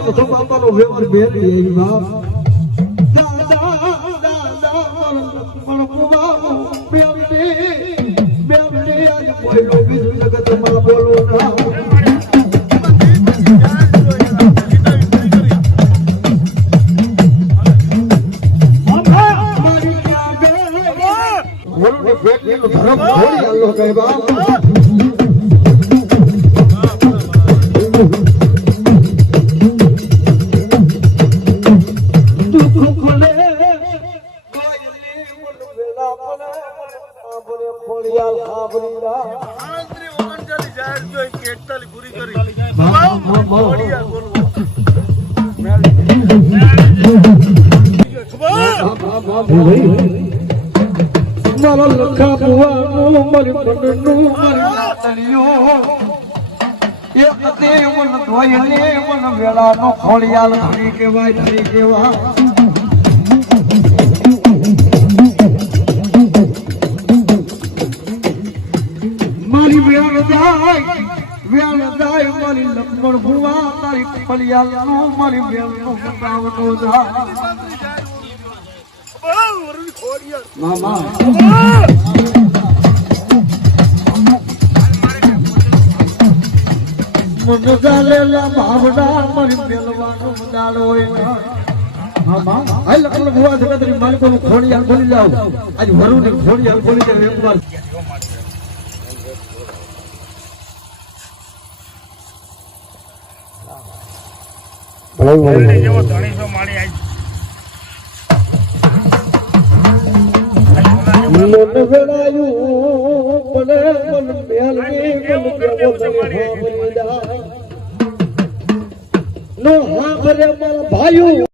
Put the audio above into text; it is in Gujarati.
માનો તો બાપાનો વ્યવહાર બેરી એવી બાપ દાદા દાદા પણ બાબુ બેવડે આજ બોલો બીજું જગતમાં બોલો ના ધર્મ છોડી આલો કહે બાપ મારા લખા બુવાનું મારી બંધનું મારી લાતણીઓ એક તે મન ધોઈને મન વેળાનો ખોળિયાલ ધણી કહેવાય ધણી કહેવાય મારી વેણ જાય મારી લક્ષ્મણ ભુવા તારી ખોળિયાલનું મારી વેણનો બતાવનો જાય મામા મન જાલેલા ભાવડા મારી મેલવાનો મદાળ હોય મામા હાલ લખન ભુવા જગતરી માલિકોનો ખોડિયાલ બોલી જાવ આજ વરુની ખોડિયાલ બોલી જાવ એકવાર ભલે જેવો 300 માળી આવી મન વેળાયું મને મન મેલની મન કેવો હાબરીદા નો હાબરે મારા ભાઈઓ